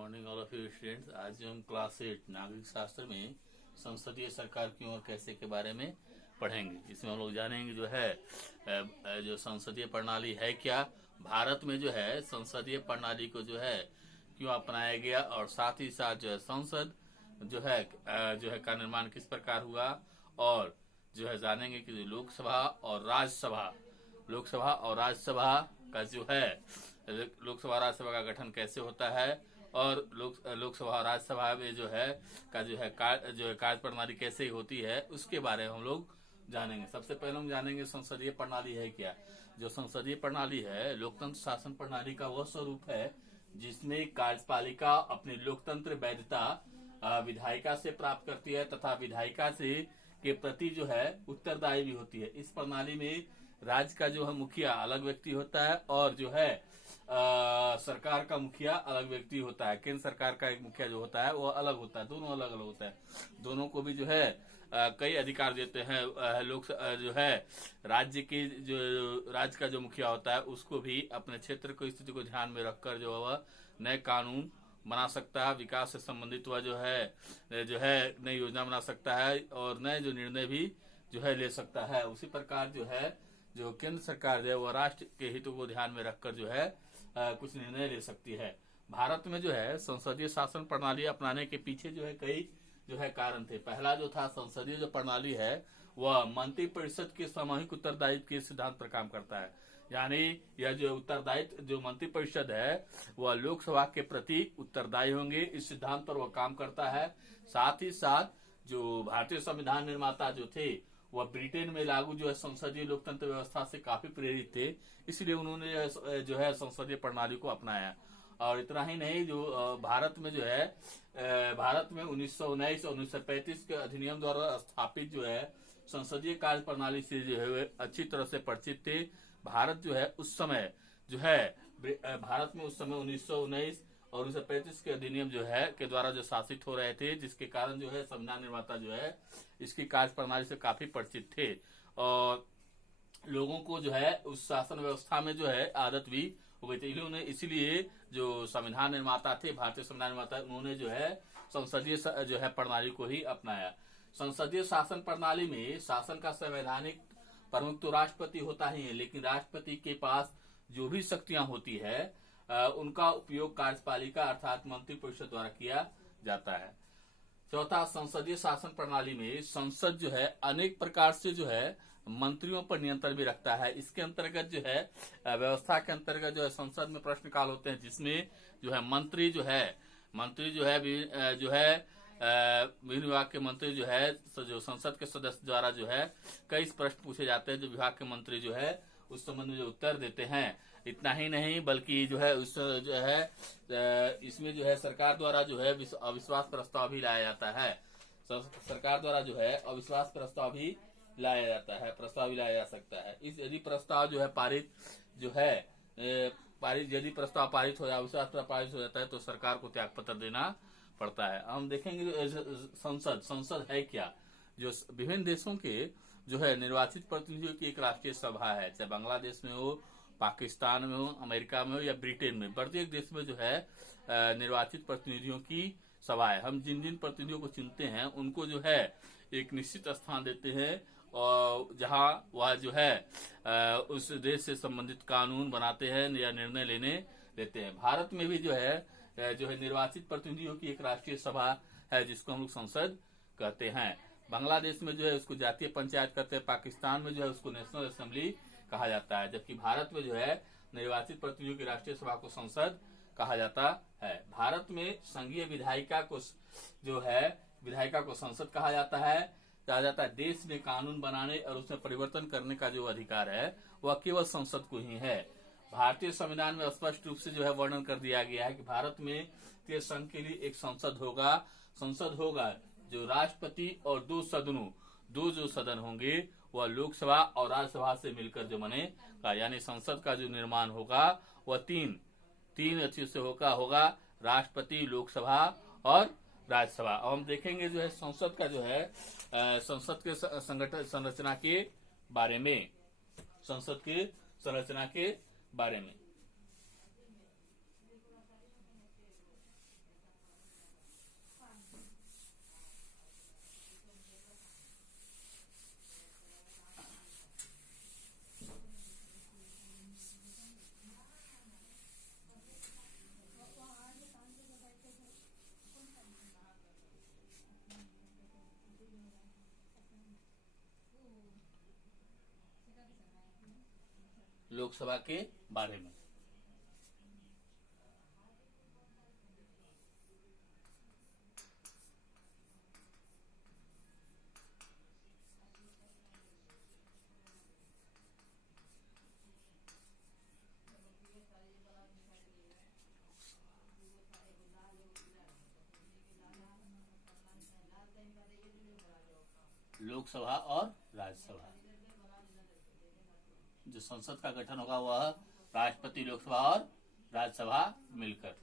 Morning all of you students. आज हम class 8 नागरिक शास्त्र में संसदीय सरकार क्यों और कैसे के बारे में पढ़ेंगे। इसमें हम लोग जानेंगे जो संसदीय प्रणाली है क्या, भारत में जो है संसदीय प्रणाली को जो है क्यों अपनाया गया, और साथ ही साथ जो है संसद जो है का निर्माण किस प्रकार हुआ, और जो है जानेंगे कि लोकसभा और राज्यसभा का जो है लोकसभा राज्यसभा का गठन कैसे होता है, और लोकसभा और राज्यसभा में जो है कार्य प्रणाली कैसे होती है, उसके बारे में हम लोग जानेंगे। सबसे पहले हम जानेंगे संसदीय प्रणाली है क्या। जो संसदीय प्रणाली है लोकतंत्र शासन प्रणाली का वह स्वरूप है जिसमें कार्यपालिका अपनी लोकतंत्र वैधता विधायिका से प्राप्त करती है तथा विधायिका से के प्रति जो है उत्तरदायी भी होती है। इस प्रणाली में राज्य का जो है मुखिया अलग व्यक्ति होता है और जो है सरकार का मुखिया अलग व्यक्ति होता है। केंद्र सरकार का एक मुखिया जो होता है वो अलग होता है, दोनों अलग अलग होता है। दोनों को भी जो है कई अधिकार देते हैं। लोग जो है राज्य का जो मुखिया होता है उसको भी अपने क्षेत्र की स्थिति को ध्यान में रखकर जो है वह नए कानून बना सकता है, विकास से संबंधित हुआ जो है नई योजना बना सकता है और नए जो निर्णय भी जो है ले सकता है। उसी प्रकार जो केंद्र सरकार जो है वह राष्ट्र के हितों को ध्यान में रखकर जो है कुछ निर्णय ले सकती है। भारत में जो है संसदीय शासन प्रणाली अपनाने के पीछे जो है कई जो है कारण थे। पहला जो था संसदीय जो प्रणाली है वह मंत्रिपरिषद के सामूहिक उत्तरदायित्व के सिद्धांत पर काम करता है। यानी यह जो उत्तरदायित्व जो मंत्रिपरिषद है वह लोकसभा के प्रति उत्तरदायी होंगे, इस सिद्धांत पर वह काम करता है। साथ ही साथ जो भारतीय संविधान निर्माता जो थे वह ब्रिटेन में लागू जो है संसदीय लोकतंत्र व्यवस्था से काफी प्रेरित थे, इसलिए उन्होंने जो है संसदीय प्रणाली को अपनाया। और इतना ही नहीं, जो भारत में 1919 और 1935 के अधिनियम द्वारा स्थापित जो है संसदीय कार्य प्रणाली से जो है अच्छी तरह से परिचित थे। भारत में उस समय 1919 और 1935 के अधिनियम जो है के द्वारा जो शासित हो रहे थे, जिसके कारण जो है संविधान निर्माता जो है इसकी कार्य प्रणाली से काफी परिचित थे और लोगों को जो है उस शासन व्यवस्था में जो है आदत भी हो गई थी। इसीलिए जो संविधान निर्माता थे, भारतीय संविधान निर्माता, उन्होंने जो है संसदीय जो है प्रणाली को ही अपनाया। संसदीय शासन प्रणाली में शासन का संवैधानिक प्रमुख तो राष्ट्रपति होता ही है, लेकिन राष्ट्रपति के पास जो भी शक्तियां होती है उनका उपयोग कार्यपालिका अर्थात मंत्रिपरिषद द्वारा किया जाता है। चौथा, संसदीय शासन प्रणाली में संसद जो है अनेक प्रकार से जो है मंत्रियों पर नियंत्रण भी रखता है। इसके अंतर्गत जो है व्यवस्था के अंतर्गत जो है संसद में प्रश्नकाल होते हैं, जिसमें जो है मंत्री जो है विभिन्न विभाग के मंत्री जो है जो संसद के सदस्य द्वारा जो है कई प्रश्न पूछे जाते हैं, जो विभाग के मंत्री जो है उस संबंध में जो उत्तर देते हैं। इतना ही नहीं बल्कि जो है इसमें जो है सरकार द्वारा जो है अविश्वास प्रस्ताव भी लाया जाता है। सरकार द्वारा जो है अविश्वास प्रस्ताव भी लाया जा सकता है। यदि प्रस्ताव जो है यदि प्रस्ताव पारित हो जाए, अविश्वास प्रस्ताव पारित हो जाता है तो सरकार को त्याग पत्र देना पड़ता है। हम देखेंगे संसद है क्या। जो विभिन्न देशों के जो है निर्वाचित प्रतिनिधियों की एक राष्ट्रीय सभा है, चाहे बांग्लादेश में हो, पाकिस्तान में हो, अमेरिका में हो या ब्रिटेन में, प्रत्येक देश में जो है निर्वाचित प्रतिनिधियों की सभा है। हम जिन जिन प्रतिनिधियों को चुनते हैं उनको जो है एक निश्चित स्थान देते हैं और जहां वह जो है उस देश से संबंधित कानून बनाते हैं या निर्णय लेते हैं। भारत में भी जो है निर्वाचित प्रतिनिधियों की एक राष्ट्रीय सभा है जिसको हम लोग संसद कहते हैं। बांग्लादेश में जो है उसको जातीय पंचायत कहते हैं, पाकिस्तान में जो है उसको नेशनल असेंबली कहा जाता है, जबकि भारत में जो है निर्वाचित प्रतिनिधियों की राष्ट्रीय सभा को संसद कहा जाता है। भारत में संघीय विधायिका को संसद कहा जाता है। देश में कानून बनाने और उसमें परिवर्तन करने का जो अधिकार है वह केवल संसद को ही है। भारतीय संविधान में स्पष्ट रूप से जो है वर्णन कर दिया गया है कि भारत में संघ के लिए एक संसद होगा जो राष्ट्रपति और दो जो सदन होंगे वह लोकसभा और राज्यसभा से मिलकर जो बनेगा। यानी संसद का जो निर्माण होगा वह तीन अच्छी से होगा राष्ट्रपति, लोकसभा और राज्यसभा। अब हम देखेंगे जो है संसद के संरचना के बारे में। लोकसभा के बारे में। लोकसभा और राज्यसभा, जो संसद का गठन होगा वह राष्ट्रपति, लोकसभा और राज्यसभा मिलकर।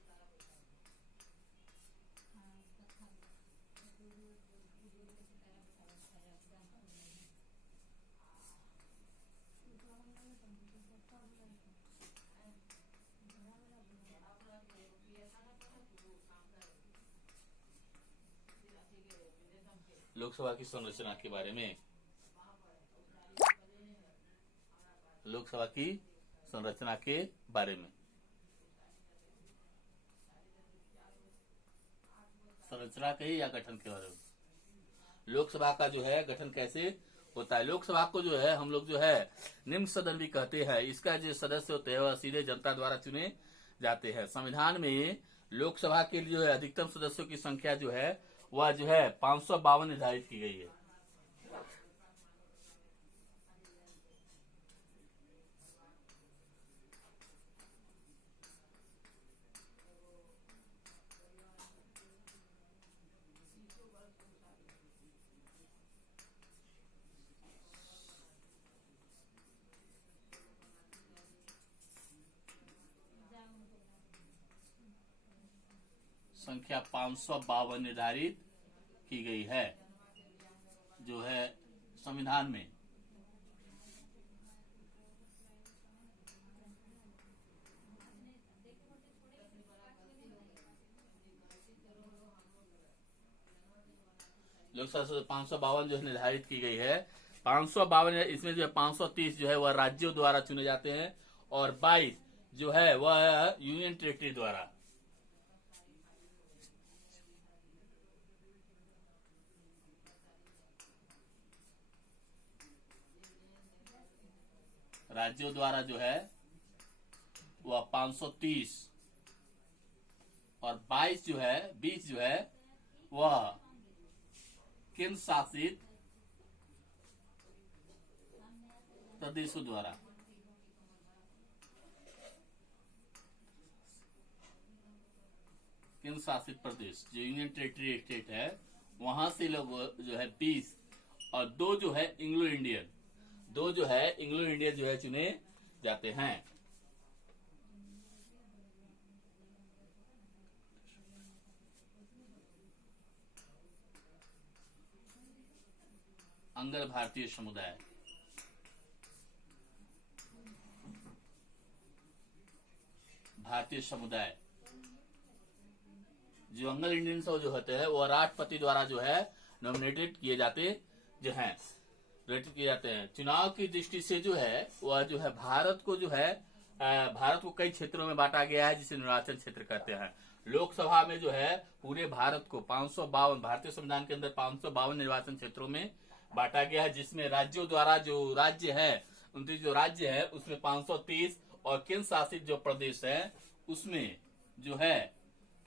लोकसभा की संरचना के बारे में, लोकसभा की संरचना के बारे में, संरचना के या गठन के बारे में। लोकसभा का जो है गठन कैसे होता है। लोकसभा को जो है हम लोग जो है निम्न सदन भी कहते हैं। इसका जो सदस्य होते हैं वह सीधे जनता द्वारा चुने जाते हैं। संविधान में लोकसभा के लिए जो है अधिकतम सदस्यों की संख्या जो है वह जो है 552 निर्धारित की गई है। संख्या 552 निर्धारित की गई है जो है संविधान में। लोकसभा 552 जो है निर्धारित की गई है। 552 इसमें जो है 530 जो है वह राज्यों द्वारा चुने जाते हैं और 22 जो है वह यूनियन टेरिटरी द्वारा। राज्यों द्वारा जो है वह 530 और 22 जो है 20 जो है वह केंद्र शासित प्रदेशों द्वारा। केंद्र शासित प्रदेश जो यूनियन टेरिटरी स्टेट है वहां से लोग जो है 20 और 2 जो है इंग्लो इंडियन, 2 जो है इंग्लो इंडियन जो है चुने जाते हैं। अंगल भारतीय समुदाय, भारतीय समुदाय जो अंगल इंडियन जो होते हैं वो राष्ट्रपति द्वारा जो है नॉमिनेटेड किए जाते जो हैं, रेट किए जाते हैं। चुनाव की दृष्टि से जो है वह जो है भारत को जो है भारत को कई क्षेत्रों में बांटा गया है जिसे निर्वाचन क्षेत्र कहते हैं। लोकसभा में जो है पूरे भारत को 552 भारतीय संविधान के अंदर 552 निर्वाचन क्षेत्रों में बांटा गया है, जिसमें राज्यों द्वारा जो राज्य है 29 जो राज्य है उसमें 530 और केंद्र शासित जो प्रदेश है उसमें जो है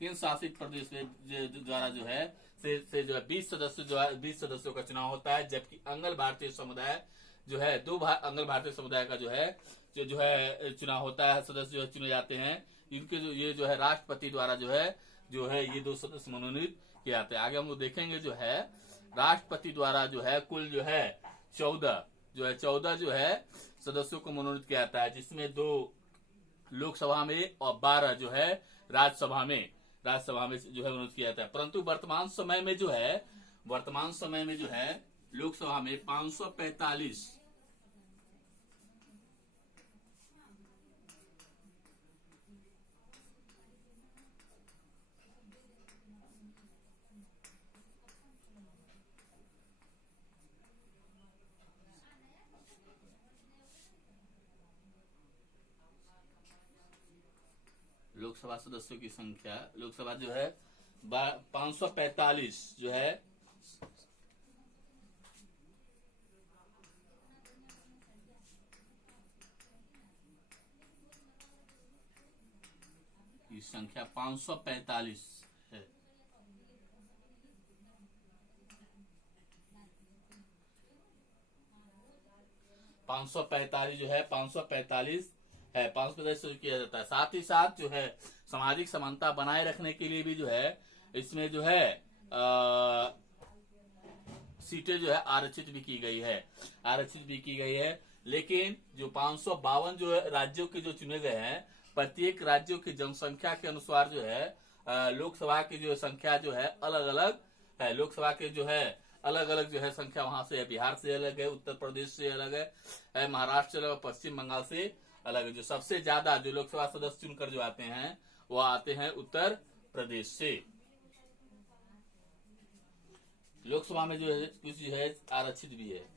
केंद्र शासित प्रदेश द्वारा जो है से जो है 20 सदस्य जो है 20 सदस्यों का चुनाव होता है। जबकि अंगल भारतीय समुदाय जो है अंगल भारतीय समुदाय का जो है चुनाव होता है, सदस्य जो है चुने जाते हैं। इनके जो ये जो है राष्ट्रपति द्वारा जो है ये 2 सदस्य मनोनीत किए जाते हैं। आगे हम लोग देखेंगे जो है राष्ट्रपति द्वारा जो है कुल जो है 14 जो है सदस्यों को मनोनीत किया जाता है, जिसमें 2 लोकसभा में और 12 जो है राज्यसभा में जो है मनोनीत किया जाता है। परंतु वर्तमान समय में जो है लोकसभा में 545 लोकसभा सदस्यों की संख्या, लोकसभा जो है 545 जो है की संख्या 545 है। 545 जो है 545 है, 545 से किया जाता है। साथ ही साथ जो है सामाजिक समानता बनाए रखने के लिए भी जो है इसमें जो है सीटें जो है आरक्षित भी की गई है, आरक्षित भी की गई है। लेकिन जो 552 जो है राज्यों के जो चुने गए हैं, प्रत्येक राज्यों की जनसंख्या के अनुसार जो है लोकसभा की जो संख्या जो है अलग अलग है। लोकसभा के जो है अलग अलग जो है संख्या वहां से है। बिहार से अलग है, उत्तर प्रदेश से अलग है, महाराष्ट्र से अलग, पश्चिम बंगाल से अलग है। जो सबसे ज्यादा जो लोकसभा सदस्य चुनकर जो आते हैं वो आते हैं उत्तर प्रदेश से। लोकसभा में जो है कुछ जो है आरक्षित भी है।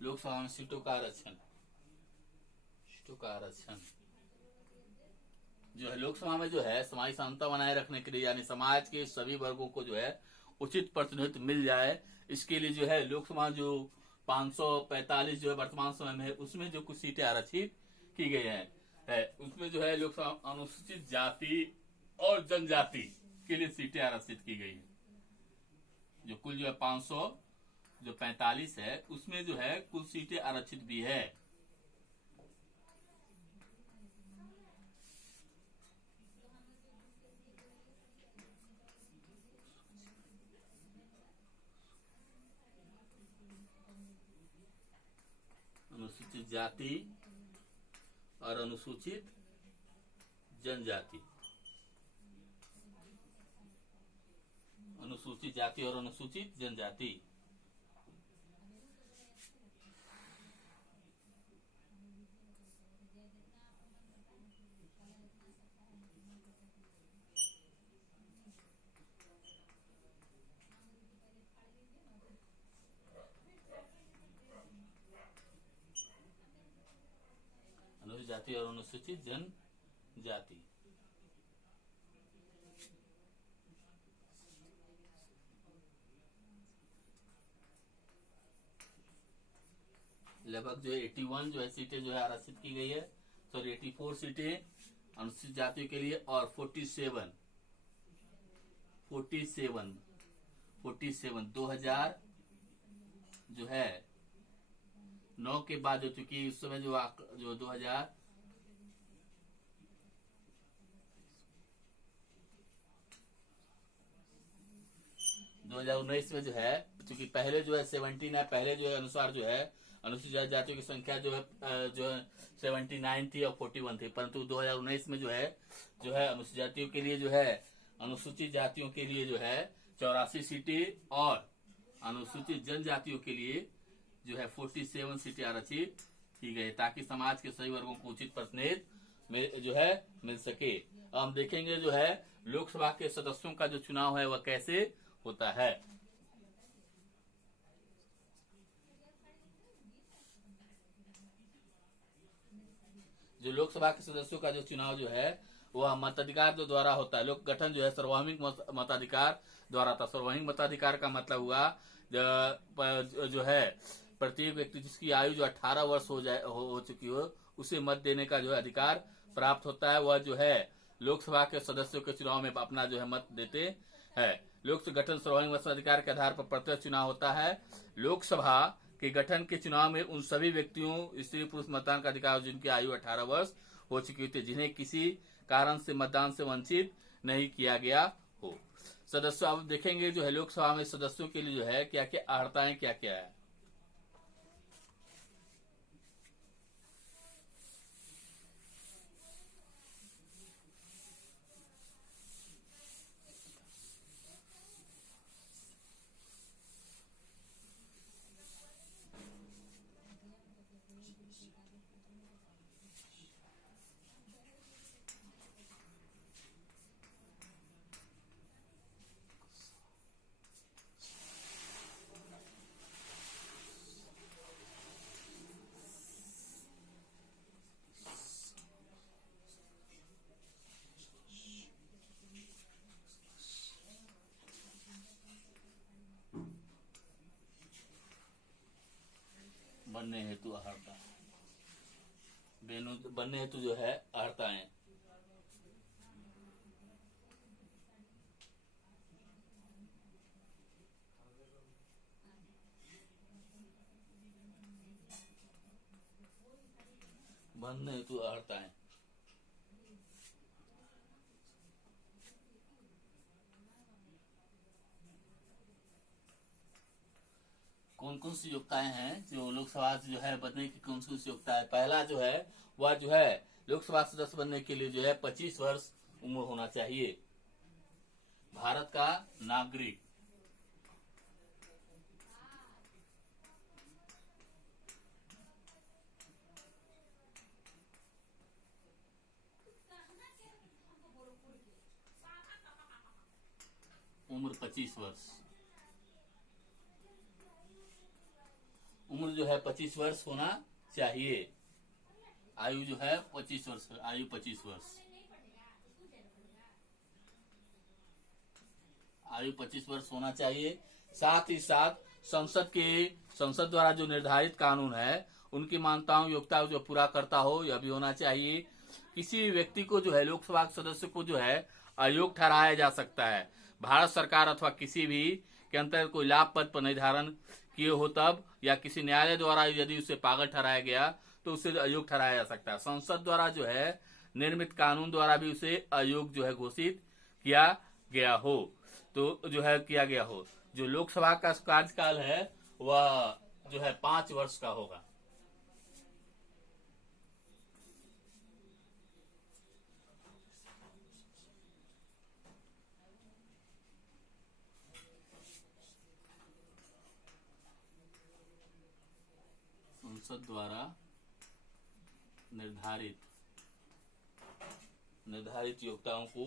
लोकसभा में सीटों का आरक्षण, सीटों का आरक्षण जो है लोकसभा में जो है सामाजिक समानता बनाए रखने के लिए, यानी समाज के सभी वर्गों को जो है उचित प्रतिनिधित्व मिल जाए, इसके लिए जो है लोकसभा जो 545 जो है वर्तमान समय में है, उसमें जो कुछ सीटें आरक्षित की गई है उसमें जो है लोकसभा अनुसूचित जाति और जनजाति के लिए सीटें आरक्षित की गई है। जो कुल जो है 545 है उसमें जो है कुल सीटें आरक्षित भी है। अनुसूचित जाति और अनुसूचित जनजाति, अनुसूचित जाति और अनुसूचित जनजाति। अनुसूचित जाति और अनुसूचित जनजाति। लगभग जो है 81 जो है सीटें जो है आरक्षित की गई है, सॉरी 84 सीटें अनुसूचित जातियों के लिए और 47 2000 जो है 9 के बाद जो, चूंकि उस समय जो 2019 में जो है, चूंकि पहले जो है 17 है, पहले जो है अनुसार जो है अनुसूचित जातियों की संख्या जो है 79 थी और 41 थी, परंतु 2019 में जो है अनुसूचित जातियों के लिए जो है अनुसूचित जातियों के लिए जो है 84 सीटें और अनुसूचित जनजातियों के लिए जो है 47 सीटें आरक्षित की गई, ताकि समाज के सभी वर्गों को उचित प्रतिनिधित्व जो है मिल सके। हम देखेंगे जो है लोकसभा के सदस्यों का जो चुनाव है वह कैसे होता है। जो लोकसभा के सदस्यों का जो चुनाव जो है वह मताधिकार जो द्वारा होता है। लोक गठन जो है सार्वभौमिक मताधिकार द्वारा था। सार्वभौमिक मताधिकार का मतलब हुआ जो है प्रत्येक व्यक्ति जिसकी आयु जो 18 वर्ष हो चुकी हो उसे मत देने का जो है अधिकार प्राप्त होता है। वह जो है लोकसभा के सदस्यों के चुनाव में अपना जो है मत देते हैं। लोकसभा गठन सार्वभौमिक मताधिकार के आधार पर प्रत्यक्ष चुनाव होता है। लोकसभा के गठन के चुनाव में उन सभी व्यक्तियों, स्त्री पुरुष मतदान का अधिकार जिनकी आयु 18 वर्ष हो चुकी थी, जिन्हें किसी कारण से मतदान से वंचित नहीं किया गया हो। सदस्य अब देखेंगे जो है लोकसभा में सदस्यों के लिए जो है क्या क्या अर्हताएं क्या क्या है। बनने हेतु अर्हता, बनने हेतु जो है अर्हताएं। बनने हेतु अर्हताएं। कौन कौन सी योग्यताएं हैं जो लोकसभा जो है बनने की, कौन कौन सी योग्यता है? पहला जो है वह जो है लोकसभा सदस्य बनने के लिए जो है 25 वर्ष उम्र होना चाहिए। भारत का नागरिक, उम्र 25 वर्ष, उम्र जो है 25 वर्ष होना चाहिए। आयु जो है 25 वर्ष, आयु 25 वर्ष, आयु 25 वर्ष होना चाहिए। साथ ही साथ संसद द्वारा जो निर्धारित कानून है उनकी मान्यताओं योग्यताओं जो पूरा करता हो यह भी होना चाहिए। किसी भी व्यक्ति को जो है लोकसभा सदस्य को जो है अयोग्य ठहराया जा सकता है। भारत सरकार अथवा किसी भी के अंतर्गत कोई लाभ पद पर निर्धारण किए हो तब, या किसी न्यायालय द्वारा यदि उसे पागल ठहराया गया तो उसे अयोग्य ठहराया जा सकता है। संसद द्वारा जो है निर्मित कानून द्वारा भी उसे अयोग्य जो है घोषित किया गया हो, तो जो है किया गया हो। जो लोकसभा का कार्यकाल है वह जो है 5 वर्ष का होगा। संसद द्वारा निर्धारित योग्यताओं को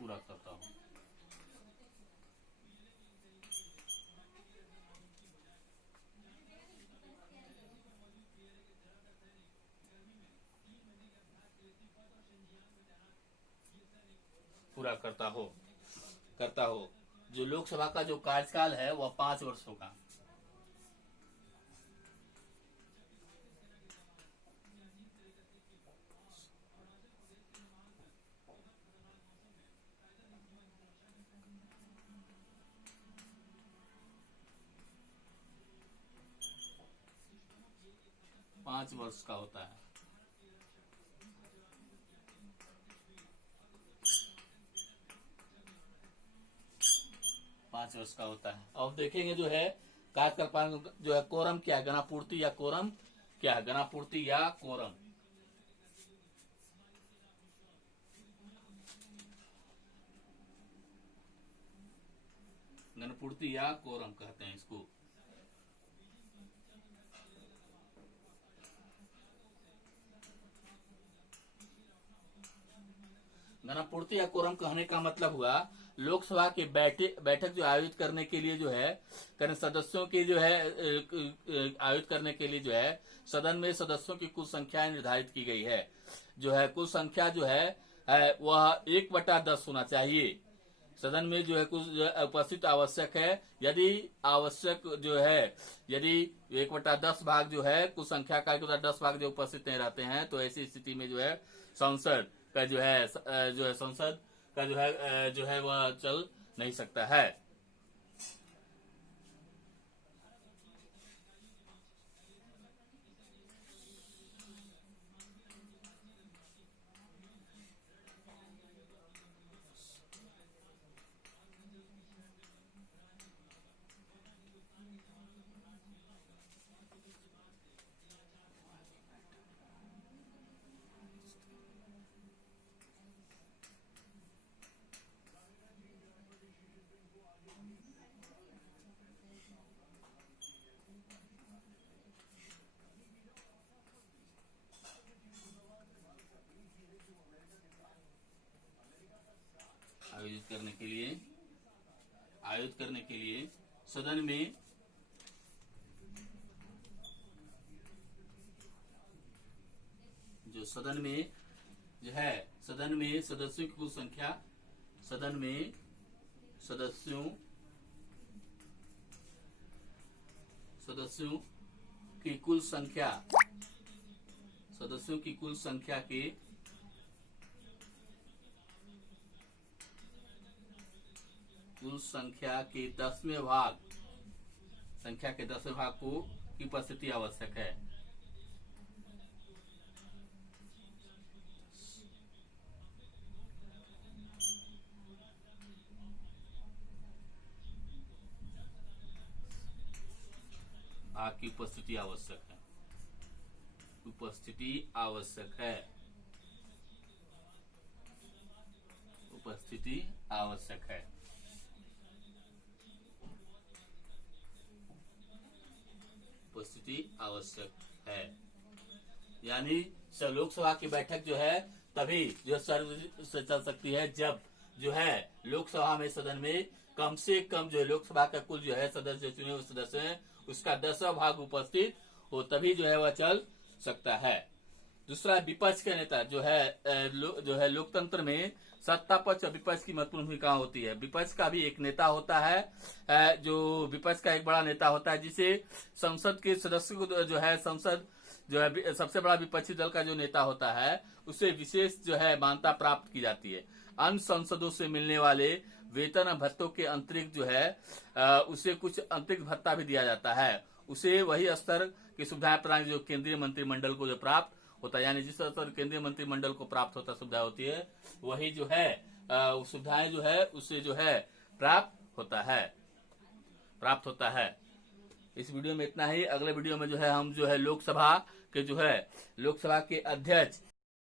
पूरा करता हूँ। पूरा करता हो। जो लोकसभा का जो कार्यकाल है वह 5 वर्षों का। पांच वर्ष का होता है। पांच वर्ष का होता है। अब देखेंगे जो है कार्यकाल जो है कोरम क्या है, गणापूर्ति या कोरम क्या है, गणापूर्ति या कोरम। गणपूर्ति या कोरम कहते हैं इसको। गणपूर्ति या कोरम कहने का मतलब हुआ लोकसभा की बैठक जो आयोजित करने के लिए जो है सदस्यों की जो है आयोजित करने के लिए जो है सदन में सदस्यों की कुल संख्या निर्धारित की गई है। जो है कुल संख्या जो है वह 1/10 होना चाहिए। सदन में जो है कुछ उपस्थित आवश्यक है। यदि आवश्यक जो है यदि 1/10 भाग जो है कुछ संख्या का 1/10 भाग जो उपस्थित नहीं रहते हैं तो ऐसी स्थिति में जो है संसद का जो है संसद का जो है वह चल नहीं सकता है। के लिए सदन में सदन में सदस्यों की कुल संख्या, सदन में सदस्यों की कुल संख्या, सदस्यों की कुल संख्या के संख्या के 10वें भाग को की उपस्थिति आवश्यक है। भाग की उपस्थिति आवश्यक है। उपस्थिति आवश्यक है। उपस्थिति आवश्यक है। उपस्थिति आवश्यक है। यानी लोकसभा की बैठक जो है तभी जो सर्व से चल सकती है जब जो है लोकसभा में सदन में कम से कम जो लोकसभा का कुल जो है सदस्य चुने हुए सदस्य हैं उसका 10वां भाग उपस्थित हो, तभी जो है वह चल सकता है। दूसरा, विपक्ष के नेता जो है लोकतंत्र में सत्ता पक्ष और विपक्ष की महत्वपूर्ण भूमिका होती है। विपक्ष का भी एक नेता होता है, जो विपक्ष का एक बड़ा नेता होता है जिसे संसद के सदस्य को जो है संसद जो है सबसे बड़ा विपक्षी दल का जो नेता होता है उसे विशेष जो है मान्यता प्राप्त की जाती है। अन्य संसदों से मिलने वाले वेतन और भत्तों के अतिरिक्त जो है उसे कुछ अतिरिक्त भत्ता भी दिया जाता है। उसे वही स्तर की सुविधाएं प्रदान जो केंद्रीय मंत्रिमंडल को जो प्राप्त होता है, यानी जिस स्तर केंद्रीय मंत्रिमंडल को प्राप्त होता सुविधा होती है वही जो है सुविधाएं जो है उसे जो है प्राप्त होता है। इस वीडियो में इतना ही। अगले वीडियो में जो है हम जो है लोकसभा के अध्यक्ष